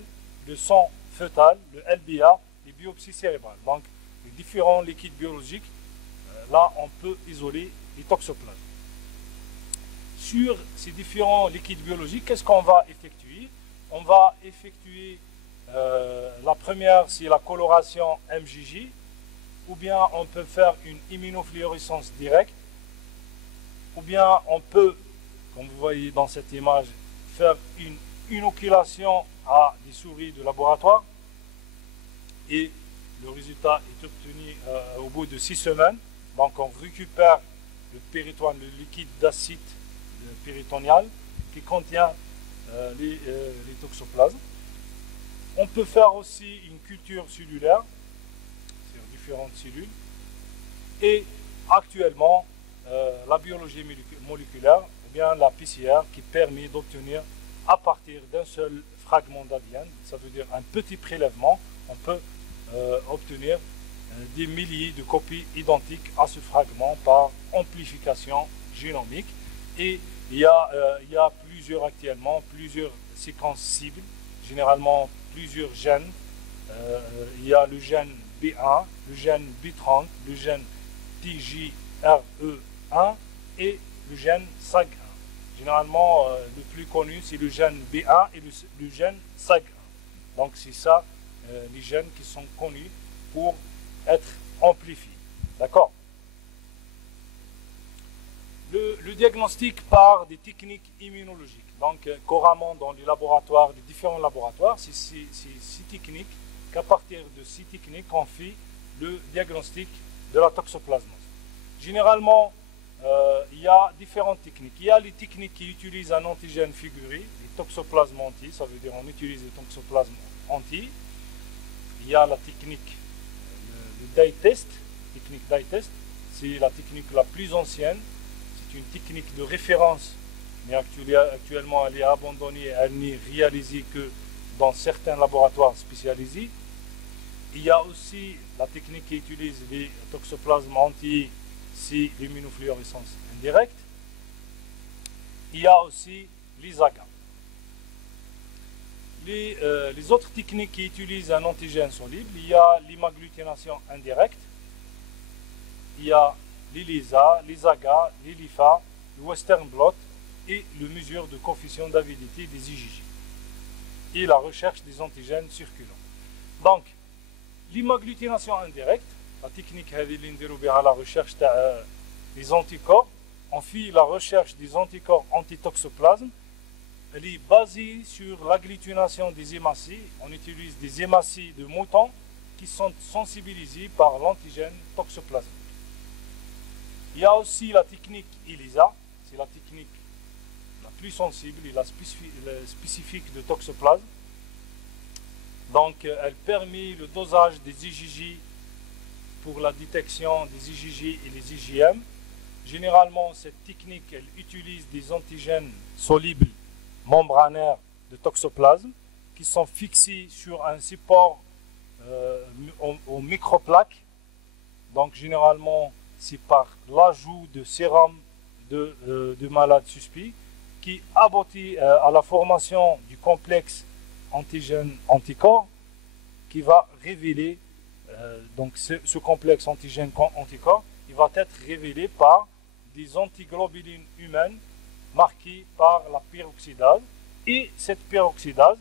le sang fœtal, le LBA, les biopsies cérébrales. Donc, les différents liquides biologiques, là, on peut isoler les toxoplasmes. Sur ces différents liquides biologiques, qu'est-ce qu'on va effectuer? On va effectuer, la première, c'est la coloration MJJ, ou bien on peut faire une immunofluorescence directe, ou bien on peut, comme vous voyez dans cette image, faire une inoculation à des souris de laboratoire, et le résultat est obtenu au bout de 6 semaines. Donc on récupère le péritone, le liquide d'acide péritonial qui contient les toxoplasmes. On peut faire aussi une culture cellulaire sur différentes cellules, et actuellement la biologie moléculaire ou bien la PCR qui permet d'obtenir à partir d'un seul fragment d'ADN, ça veut dire un petit prélèvement, on peut obtenir des milliers de copies identiques à ce fragment par amplification génomique. Et il y a plusieurs séquences cibles, généralement plusieurs gènes. Il y a le gène B1, le gène B30, le gène TGRE1 et le gène SAG1. Généralement, le plus connu, c'est le gène B1 et le gène SAG1. Donc, c'est ça, les gènes qui sont connus pour être amplifiés. D'accord? Le diagnostic par des techniques immunologiques. Donc, couramment dans les laboratoires, les différents laboratoires, c'est ces techniques, qu'à partir de ces techniques, on fait le diagnostic de la toxoplasmose. Généralement, il y a différentes techniques. Il y a les techniques qui utilisent un antigène figuré, les toxoplasmes anti, ça veut dire on utilise le toxoplasme anti. Il y a la technique, le dye test. Technique dye test, c'est la technique la plus ancienne. C'est une technique de référence, mais actuellement elle est abandonnée, elle n'est réalisée que dans certains laboratoires spécialisés. Il y a aussi la technique qui utilise les toxoplasmes anti, c'est l'immunofluorescence indirecte. Il y a aussi les AGA. Les autres techniques qui utilisent un antigène soluble, il y a l'hémagglutination indirecte, il y a l'ELISA, les AGA, l'ELIFA, le Western blot et le mesure de coefficient d'avidité des IgG et la recherche des antigènes circulants. Donc, l'hémagglutination indirecte, la technique à la recherche des anticorps, on fait la recherche des anticorps antitoxoplasme. Elle est basée sur l'agglutination des hémacées. On utilise des hémacées de moutons qui sont sensibilisés par l'antigène toxoplasmique. Il y a aussi la technique ELISA, c'est la technique la plus sensible et la spécifique de toxoplasme. Donc, elle permet le dosage des IgG pour la détection des IgG et les IgM. Généralement, cette technique, elle utilise des antigènes solubles membranaires de toxoplasme qui sont fixés sur un support aux microplaques. Donc, généralement, c'est par l'ajout de sérum de malades suspects qui aboutit à la formation du complexe antigène-anticorps qui va révéler, donc ce complexe antigène-anticorps, il va être révélé par des antiglobulines humaines marquées par la peroxydase, et cette peroxydase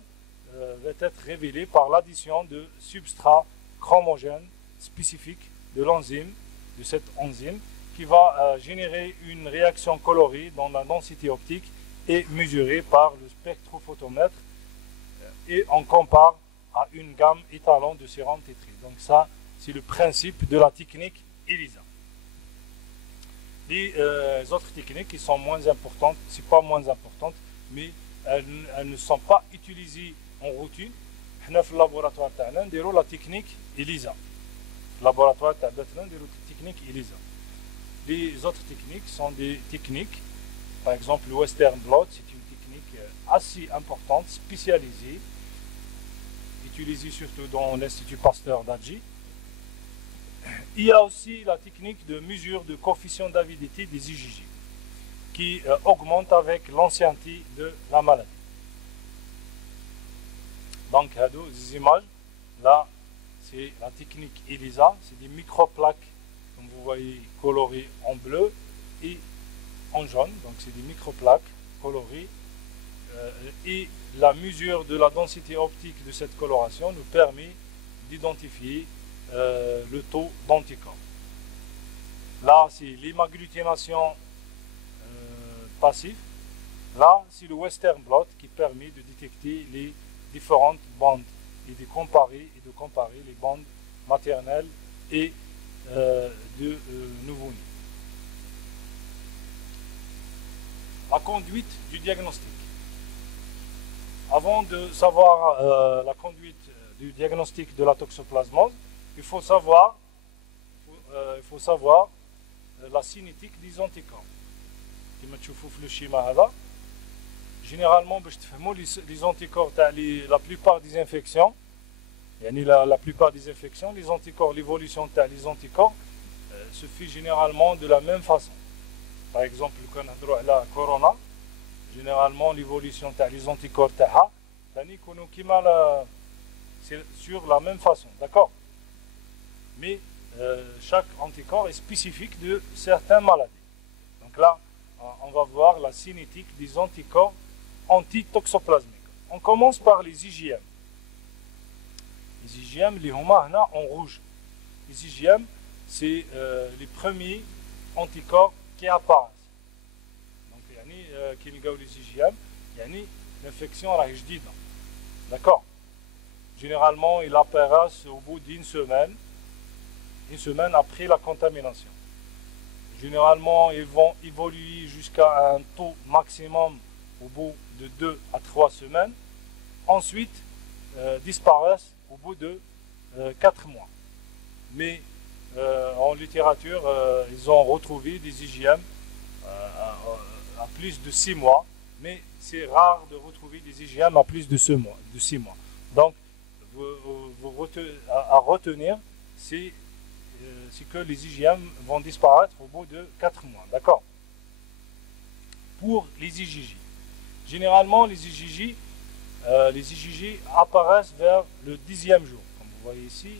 va être révélée par l'addition de substrats chromogènes spécifiques de l'enzyme, de cette enzyme, qui va générer une réaction colorée dans la densité optique et mesurée par le spectrophotomètre, et on compare à une gamme étalon de sérum tétré. Donc ça, c'est le principe de la technique ELISA. Les autres techniques qui sont moins importantes, c'est pas moins importantes, mais elles ne sont pas utilisées en routine. Dans le laboratoire, on a la technique ELISA. Le laboratoire, on a la technique ELISA. Les autres techniques sont des techniques, par exemple le Western blot, c'est une technique assez importante, spécialisée, utilisée surtout dans l'Institut Pasteur d'Alger. Il y a aussi la technique de mesure de coefficient d'avidité des IgG qui augmente avec l'ancienneté de la maladie. Donc, ces images, là, c'est la technique ELISA, c'est des microplaques, comme vous voyez, colorées en bleu et en jaune. Donc, c'est des microplaques colorées. Et la mesure de la densité optique de cette coloration nous permet d'identifier le taux d'anticorps. Là, c'est l'hémagglutination passive. Là, c'est le Western blot qui permet de détecter les différentes bandes et de comparer les bandes maternelles et de nouveau-nés. La conduite du diagnostic. Avant de savoir la conduite du diagnostic de la toxoplasmose, il faut savoir la cinétique des anticorps. Comme tu vois le schéma là, généralement, les anticorps, la plupart des infections, la plupart des infections, les anticorps, l'évolution des anticorps se fait généralement de la même façon. Par exemple, quand on a la corona, généralement l'évolution des anticorps c'est sur la même façon, d'accord? Mais chaque anticorps est spécifique de certaines maladies. Donc là, on va voir la cinétique des anticorps antitoxoplasmiques. On commence par les IgM. Les IgM, les hommes en rouge. Les IgM, c'est les premiers anticorps qui apparaissent. Donc, qui nous les IgM, l'infection est jdida. D'accord? Généralement, il apparaît au bout d'une semaine. une semaine après la contamination. Généralement, ils vont évoluer jusqu'à un taux maximum au bout de 2 à 3 semaines. Ensuite, disparaissent au bout de 4 mois. Mais en littérature, ils ont retrouvé des IgM à plus de 6 mois. Mais c'est rare de retrouver des IgM à plus de 6 mois. Donc, à retenir, c'est que les IgM vont disparaître au bout de 4 mois. D'accord? Pour les IgG. Généralement, les IgG apparaissent vers le 10e jour. Comme vous voyez ici,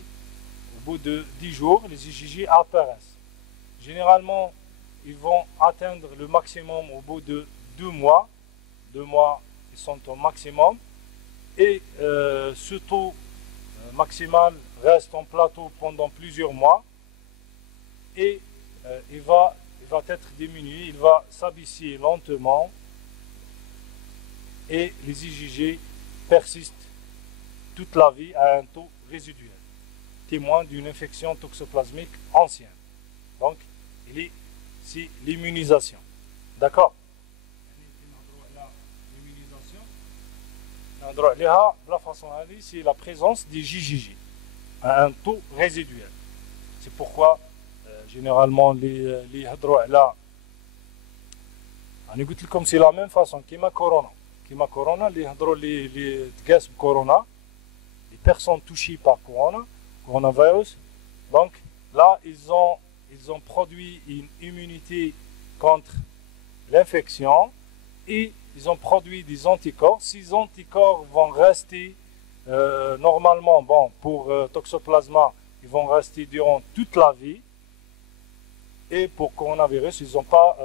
au bout de 10 jours, les IgG apparaissent. Généralement, ils vont atteindre le maximum au bout de 2 mois. 2 mois, ils sont au maximum. Et ce taux maximal reste en plateau pendant plusieurs mois. Et il va être diminué, il va s'abaisser lentement. Et les IgG persistent toute la vie à un taux résiduel, témoin d'une infection toxoplasmique ancienne. Donc, c'est l'immunisation. D'accord? La façon c'est la présence des IgG à un taux résiduel. C'est pourquoi généralement les hadro'ala, comme c'est la même façon كيما corona les corona, les personnes touchées par coronavirus. Donc là ils ont produit une immunité contre l'infection et ils ont produit des anticorps. Ces anticorps vont rester normalement, pour Toxoplasma, ils vont rester durant toute la vie. Et pour coronavirus, ils n'ont pas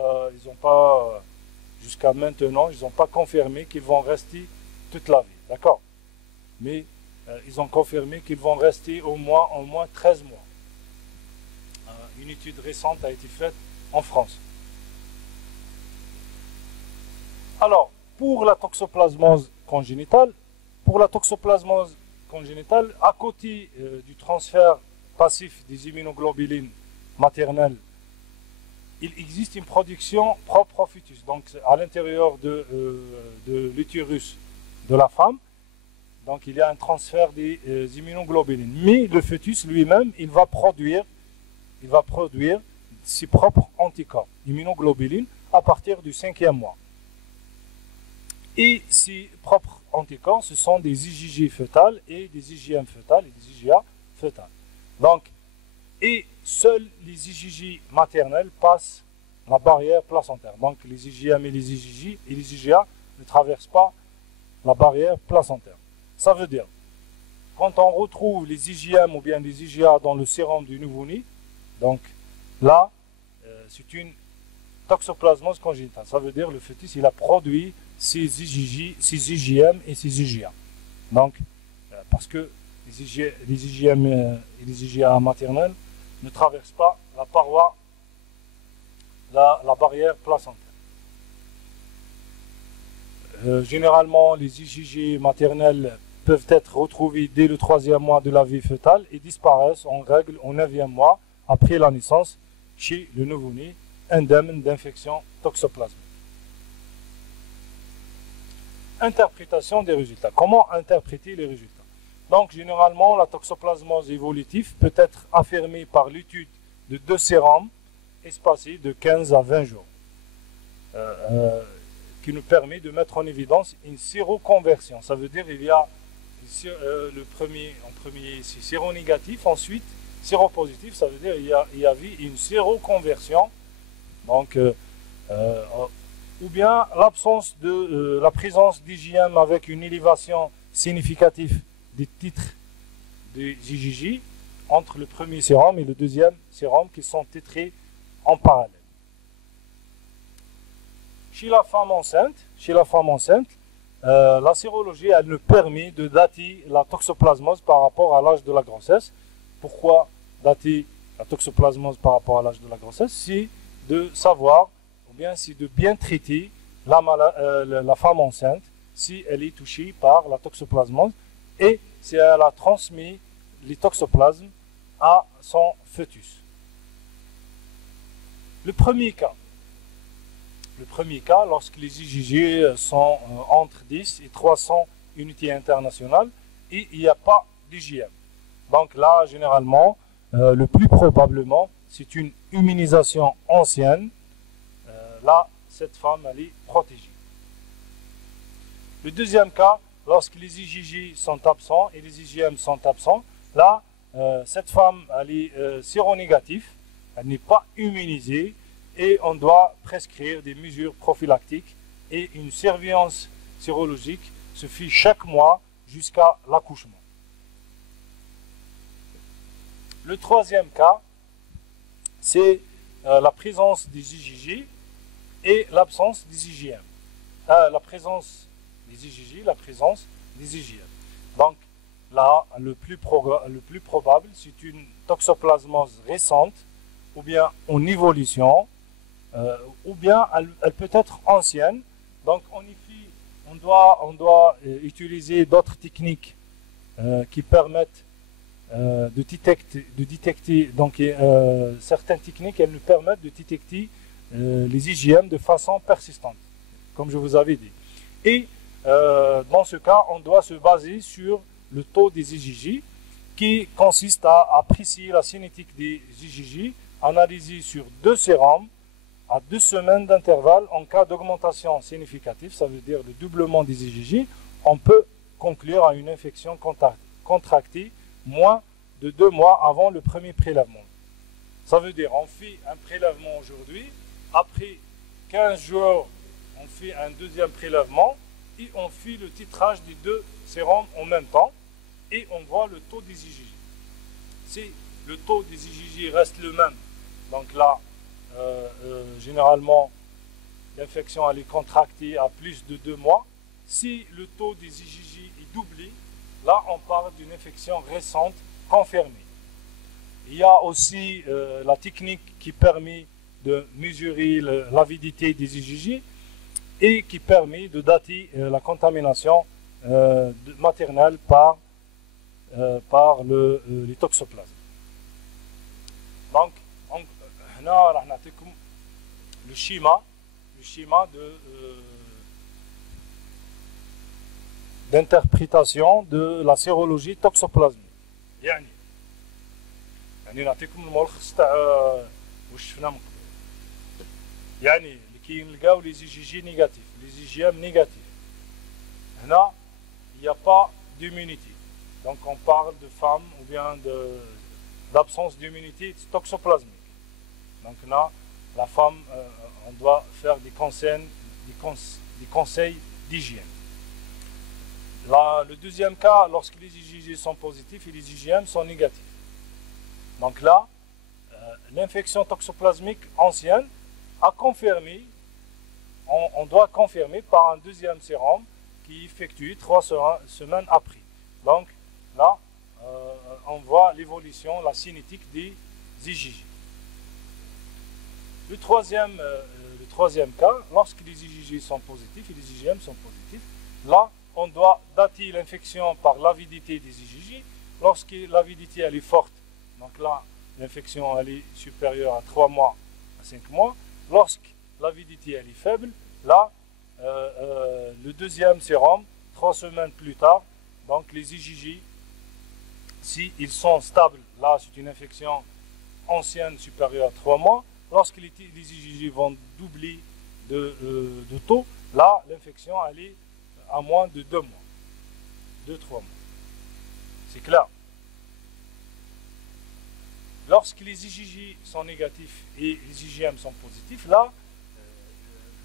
jusqu'à maintenant, ils n'ont pas confirmé qu'ils vont rester toute la vie. D'accord? Mais ils ont confirmé qu'ils vont rester au moins 13 mois. Une étude récente a été faite en France. Alors, pour la toxoplasmose congénitale, à côté du transfert passif des immunoglobulines maternelles, il existe une production propre au fœtus. Donc, à l'intérieur de l'utérus de la femme, donc il y a un transfert des immunoglobulines. Mais le fœtus lui-même, il va produire ses propres anticorps, immunoglobulines, à partir du 5e mois. Et ces propres anticorps, ce sont des IgG fœtales et des IgM fœtales et des IgA fœtales. Donc, et seuls les IgG maternels passent la barrière placentaire. Donc, les IgM et les IgG et les IgA ne traversent pas la barrière placentaire. Ça veut dire, quand on retrouve les IgM ou bien les IgA dans le sérum du nouveau-né, donc là, c'est une toxoplasmose congénitale. Ça veut dire le fœtus, il a produit ses IgM et ses IgA. Donc, parce que les IgM et les IgA maternels ne traversent pas la paroi, la barrière placentaire. Généralement, les IgG maternels peuvent être retrouvés dès le 3e mois de la vie fœtale et disparaissent en règle au 9e mois après la naissance chez le nouveau-né indemne d'infection toxoplasmique. Interprétation des résultats. Comment interpréter les résultats? Donc, généralement, la toxoplasmose évolutive peut être affirmée par l'étude de 2 sérums espacés de 15 à 20 jours, qui nous permet de mettre en évidence une séroconversion. Ça veut dire qu'il y a en premier ici séronégatif, ensuite séropositif, ça veut dire qu'il y avait une séroconversion. Donc, ou bien l'absence de la présence d'IgM avec une élévation significative des titres des IgG entre le premier sérum et le deuxième sérum qui sont titrés en parallèle. Chez la femme enceinte, la sérologie, elle nous permet de dater la toxoplasmose par rapport à l'âge de la grossesse. Pourquoi dater la toxoplasmose par rapport à l'âge de la grossesse? C'est de savoir, ou bien c'est de bien traiter la femme enceinte si elle est touchée par la toxoplasmose et si elle a transmis les toxoplasmes à son fœtus. Le premier cas, lorsque les IgG sont entre 10 et 300 unités internationales et il n'y a pas d'IgM. Donc là, généralement, le plus probablement, c'est une immunisation ancienne. Là, cette femme, elle est protégée. Le deuxième cas, lorsque les IgG sont absents et les IgM sont absents, là, cette femme, elle est séronégative, elle n'est pas immunisée et on doit prescrire des mesures prophylactiques et une surveillance sérologique se fait chaque mois jusqu'à l'accouchement. Le troisième cas, c'est la présence des IgG et l'absence des IgM. La présence des IgG, la présence des IgM. Donc là, le plus probable, c'est une toxoplasmose récente, ou bien en évolution, ou bien elle peut être ancienne. Donc on doit utiliser d'autres techniques qui permettent de détecter donc certaines techniques, elles nous permettent de détecter les IgM de façon persistante, comme je vous avais dit. Et dans ce cas, on doit se baser sur le taux des IgG qui consiste à apprécier la cinétique des IgG analysée sur 2 sérums à 2 semaines d'intervalle. En cas d'augmentation significative, ça veut dire le doublement des IgG, on peut conclure à une infection contractée moins de 2 mois avant le premier prélèvement. Ça veut dire on fait un prélèvement aujourd'hui, après 15 jours, on fait un deuxième prélèvement et on fait le titrage des 2 sérums en même temps et on voit le taux des IgG. Si le taux des IgG reste le même, donc là, généralement, l'infection elle est contractée à plus de 2 mois. Si le taux des IgG est doublé, là, on parle d'une infection récente confirmée. Il y a aussi la technique qui permet de mesurer l'avidité des IgG et qui permet de dater la contamination maternelle par les toxoplasmes. Donc, le schéma d'interprétation de la sérologie toxoplasmique. يعني نعطيكم الملخص تاع واش شفنا من قبل. يعني اللي كيلقاو لي جي جي نيجاتيف لي جي جي ام نيجاتيف هنا il n'y a pas d'immunité. Donc on parle de femmes ou bien d'absence d'immunité toxoplasmique. Donc là, la femme, on doit faire des conseils d'hygiène. Là, le deuxième cas, lorsque les IgG sont positifs et les IgM sont négatifs. Donc là, l'infection toxoplasmique ancienne a confirmé, on doit confirmer par un deuxième sérum qui est effectué 3 semaines après. Donc là, on voit l'évolution, la cinétique des IgG. Le troisième cas, lorsque les IgG sont positifs et les IgM sont positifs, là, on doit dater l'infection par l'avidité des IgG. Lorsque l'avidité elle est forte, donc là, l'infection elle est supérieure à 3 mois à 5 mois. Lorsque l'avidité elle est faible, là, le deuxième sérum, 3 semaines plus tard, donc les IgG, si ils sont stables, là c'est une infection ancienne supérieure à 3 mois. Lorsque les IgG vont doubler de taux, là l'infection elle est à moins de 2 mois, 2-3 mois. C'est clair. Lorsque les IgG sont négatifs et les IgM sont positifs, là,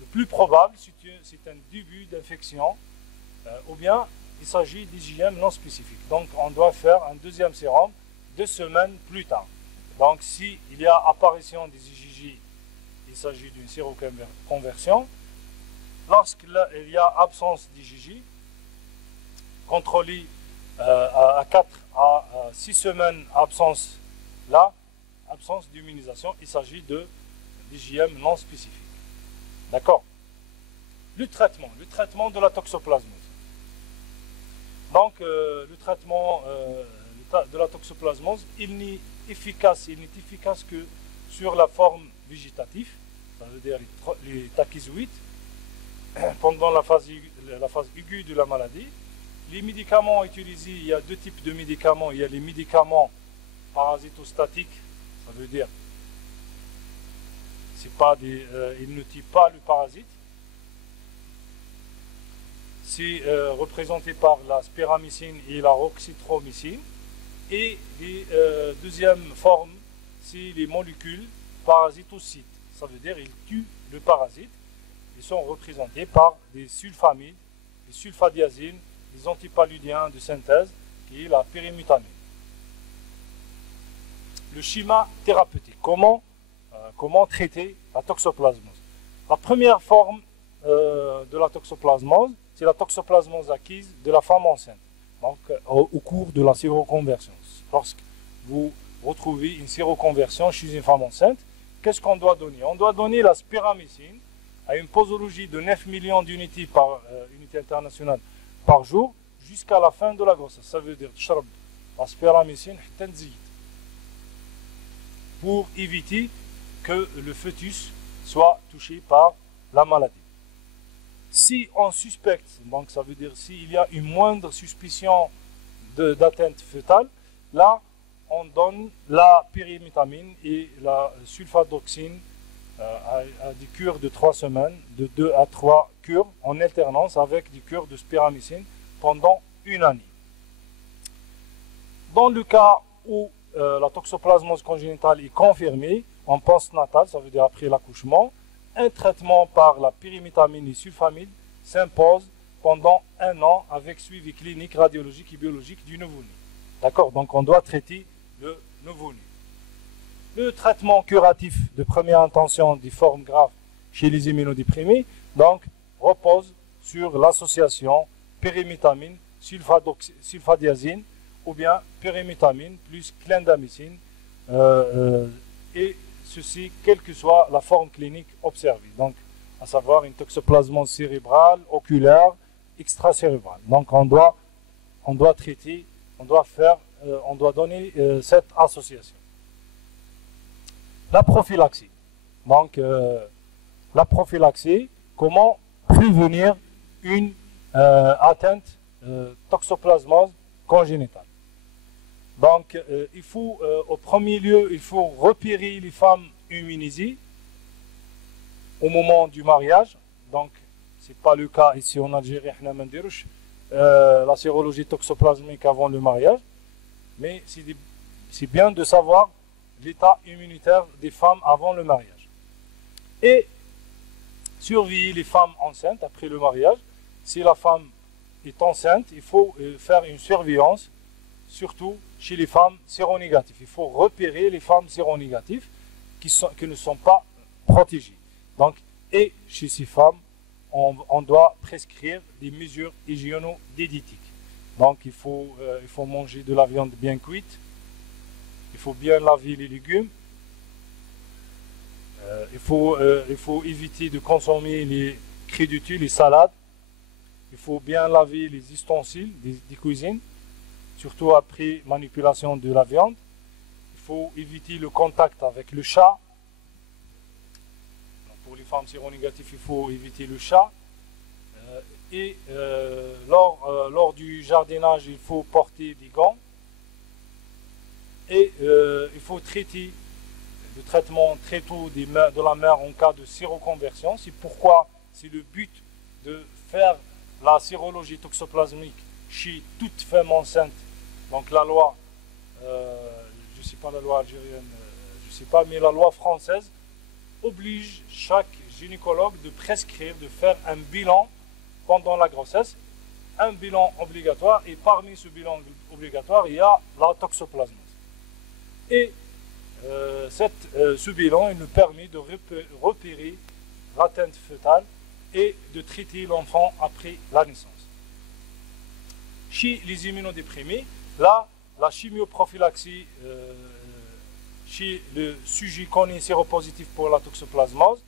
le plus probable, c'est un début d'infection, ou bien il s'agit d'IgM non spécifiques. Donc, on doit faire un deuxième sérum 2 semaines plus tard. Donc, s'il y a apparition des IgG, il s'agit d'une séroconversion. Lorsqu'il y a absence d'IgG, contrôlée à 4 à 6 semaines absence, là, absence d'immunisation, il s'agit d'IgM non spécifique. D'accord? Le traitement de la toxoplasmose. Donc, le traitement de la toxoplasmose, il n'est efficace, il n'est efficace que sur la forme végétative, ça veut dire les tachyzoïdes, pendant la phase aiguë de la maladie. Les médicaments utilisés, il y a deux types de médicaments. Il y a les médicaments parasitostatiques, ça veut dire ils ne tuent pas le parasite. C'est représenté par la spiramycine et la roxythromycine. Et les deuxième forme, c'est les molécules parasitocides. Ça veut dire qu'ils tuent le parasite. Ils sont représentés par des sulfamides, des sulfadiazines, des antipaludiens de synthèse, qui est la pyrimétamine. Le schéma thérapeutique. Comment traiter la toxoplasmose? La première forme de la toxoplasmose, c'est la toxoplasmose acquise de la femme enceinte. Donc, au cours de la séroconversion. Lorsque vous retrouvez une séroconversion chez une femme enceinte, qu'est-ce qu'on doit donner? On doit donner la spiramycine à une posologie de 9 millions d'unités par unité internationale par jour jusqu'à la fin de la grossesse. Ça veut dire la spiramycine pour éviter que le fœtus soit touché par la maladie. Si on suspecte, donc ça veut dire s'il y a une moindre suspicion d'atteinte fœtale, là on donne la pyrimétamine et la sulfadoxine à des cures de 3 semaines, de 2 à 3 cures en alternance avec des cures de spiramycine pendant une année. Dans le cas où la toxoplasmose congénitale est confirmée en postnatal, ça veut dire après l'accouchement, un traitement par la pyrimétamine et sulfamide s'impose pendant 1 an avec suivi clinique, radiologique et biologique du nouveau-né. D'accord? Donc on doit traiter le nouveau-né. Le traitement curatif de première intention des formes graves chez les immunodéprimés donc, repose sur l'association pyrimétamine, sulfadiazine ou bien pyrimétamine plus clindamycine et ceci quelle que soit la forme clinique observée. Donc, à savoir une toxoplasmose cérébrale, oculaire, extracérébrale. Donc, on doit traiter, on doit donner cette association. La prophylaxie. Donc, la prophylaxie, comment prévenir une atteinte toxoplasmose congénitale. Donc, il faut, au premier lieu, il faut repérer les femmes immunisées au moment du mariage. Donc, ce n'est pas le cas ici en Algérie, la sérologie toxoplasmique avant le mariage. Mais c'est bien de savoir l'état immunitaire des femmes avant le mariage. Et surveiller les femmes enceintes après le mariage. Si la femme est enceinte, il faut faire une surveillance, surtout chez les femmes séronégatives. Il faut repérer les femmes séronégatives qui ne sont pas protégées. Donc, et chez ces femmes, on doit prescrire des mesures hygiéno-diététiques. Donc, il faut manger de la viande bien cuite. Il faut bien laver les légumes. Il faut éviter de consommer les crudités, les salades. Il faut bien laver les ustensiles des cuisines, surtout après manipulation de la viande. Il faut éviter le contact avec le chat. Donc pour les femmes séronégatives, il faut éviter le chat. Lors du jardinage, il faut porter des gants. Et il faut traiter le traitement très tôt de la mère en cas de séroconversion. C'est pourquoi c'est le but de faire la sérologie toxoplasmique chez toute femme enceinte. Donc la loi, je ne sais pas la loi algérienne, je ne sais pas, mais la loi française oblige chaque gynécologue de prescrire, de faire un bilan pendant la grossesse, un bilan obligatoire, et parmi ce bilan obligatoire, il y a la toxoplasmose. Et ce bilan il nous permet de repérer l'atteinte fœtale et de traiter l'enfant après la naissance. Chez les immunodéprimés, là, la chimioprophylaxie chez le sujet qu'on est séropositif pour la toxoplasmose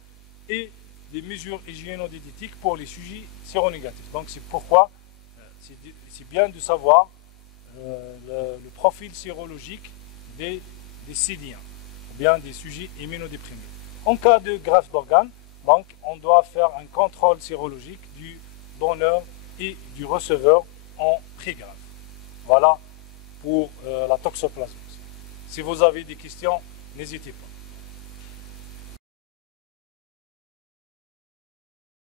et des mesures hygiéno-diététiques pour les sujets séronégatifs. Donc c'est pourquoi c'est bien de savoir le profil sérologique des des cédiens ou bien des sujets immunodéprimés. En cas de greffe d'organes, donc on doit faire un contrôle sérologique du donneur et du receveur en pré-greffe. Voilà pour la toxoplasmose. Si vous avez des questions, n'hésitez pas.